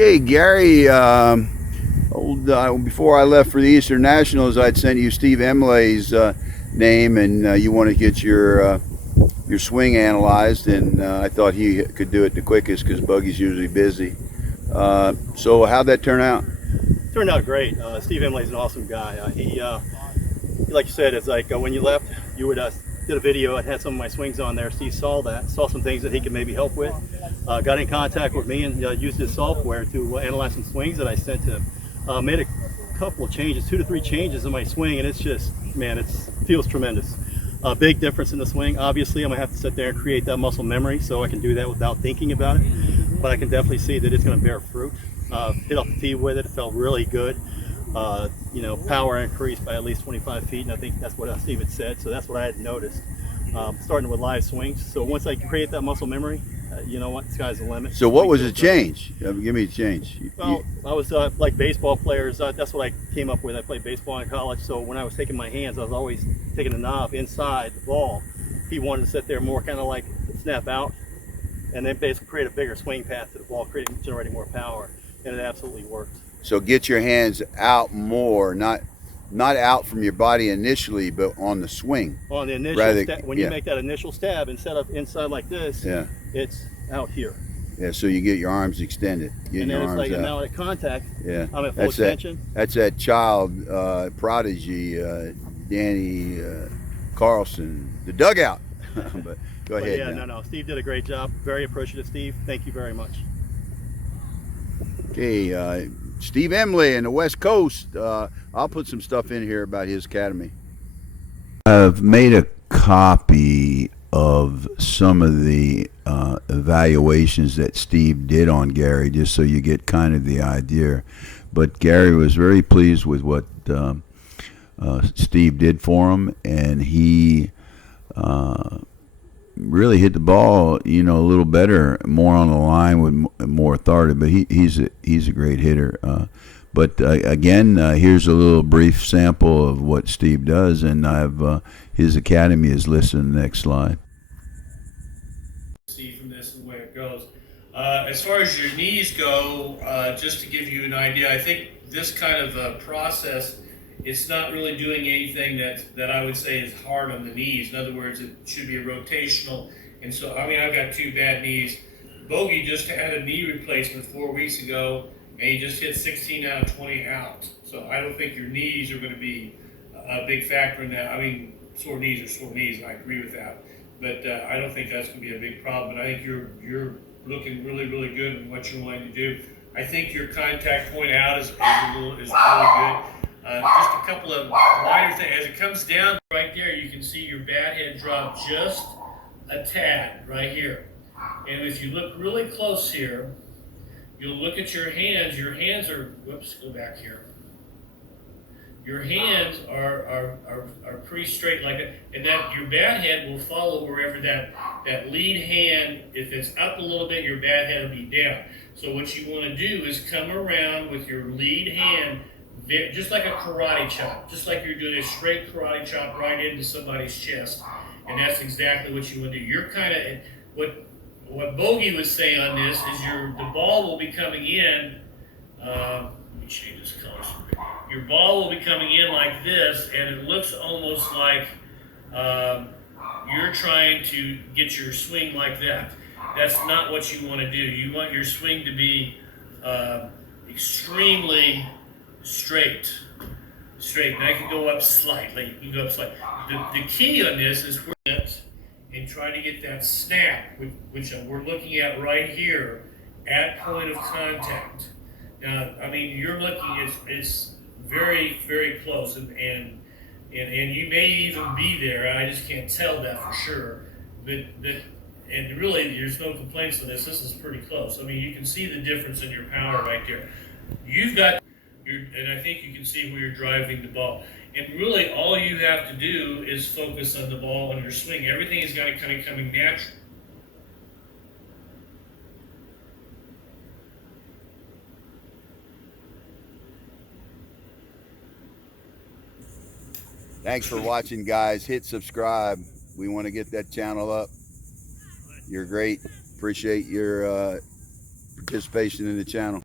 Okay, Gary, before I left for the Eastern Nationals, I'd sent you Steve Imlay's name, and you want to get your swing analyzed, and I thought he could do it the quickest because Buggy's usually busy. So how'd that turn out? Turned out great. Steve Imlay's an awesome guy. He like you said, it's like when you left, you would did a video and had some of my swings on there. Steve saw that, saw some things that he could maybe help with. Got in contact with me and used his software to analyze some swings that I sent to him. Made a couple of changes, 2 to 3 changes in my swing, and it's just, man, it feels tremendous. A big difference in the swing. Obviously, I'm gonna have to sit there and create that muscle memory so I can do that without thinking about it. But I can definitely see that it's gonna bear fruit. Hit off the tee with it. It felt really good. Power increased by at least 25 feet, and I think that's what Steve had said. So that's what I had noticed. Starting with live swings. So once I create that muscle memory, you know what, the sky's the limit. So what was the change? Give me a change. Well, I was like baseball players. That's what I came up with. I played baseball in college. So when I was taking my hands, I was always taking the knob inside the ball. He wanted to sit there more kind of like snap out, and then basically create a bigger swing path to the ball, generating more power, and it absolutely worked. So get your hands out more, not out from your body initially, but on the swing. On the initial when you make that initial stab, instead of inside like this, it's out here. Yeah, so you get your arms extended. And then it's like now at contact, I'm at full extension. That's that child prodigy, Danny Carlson, the dugout. But go ahead. Yeah, no. Steve did a great job. Very appreciative, Steve. Thank you very much. Okay, Steve Imlay in the West Coast. I'll put some stuff in here about his academy. I've made a copy of some of the evaluations that Steve did on Gary, just so you get kind of the idea. But Gary was very pleased with what Steve did for him, and he really hit the ball, a little better, more on the line with more authority. But he's a great hitter. But again, here's a little brief sample of what Steve does, and his academy is listed in the next slide. See from this and the way it goes. As far as your knees go, just to give you an idea, I think this kind of process, it's not really doing anything that I would say is hard on the knees. In other words, it should be a rotational. And so, I've got 2 bad knees. Bogey just had a knee replacement 4 weeks ago, and he just hit 16 out of 20 out. So I don't think your knees are going to be a big factor in that. Sore knees are sore knees, I agree with that. But I don't think that's going to be a big problem. But I think you're looking really, really good in what you're wanting to do. I think your contact point out is really good. Just a couple of minor things. As it comes down right there, you can see your bat head drop just a tad right here. And if you look really close here, you'll look at your hands. Your hands are, whoops, go back here. Your hands are pretty straight like that, and that your bat head will follow wherever that lead hand. If it's up a little bit, your bat head will be down. So what you want to do is come around with your lead hand, just like a karate chop, just like you're doing a straight karate chop right into somebody's chest, and that's exactly what you want to do. You're kind of what Bogey would say on this is the ball will be coming in. Let me change this color. Your ball will be coming in like this, and it looks almost like you're trying to get your swing like that. That's not what you want to do. You want your swing to be extremely straight. And I can go up slightly. You can go up slightly. The key on this is and try to get that snap, which we're looking at right here at point of contact. Now, you're looking, it's very, very close, and you may even be there. I just can't tell that for sure. And really, there's no complaints on this. This is pretty close. You can see the difference in your power right there. And I think you can see where you're driving the ball. And really, all you have to do is focus on the ball on your swing. Everything is kind of coming natural. Thanks for watching, guys. Hit subscribe. We want to get that channel up. You're great. Appreciate your participation in the channel.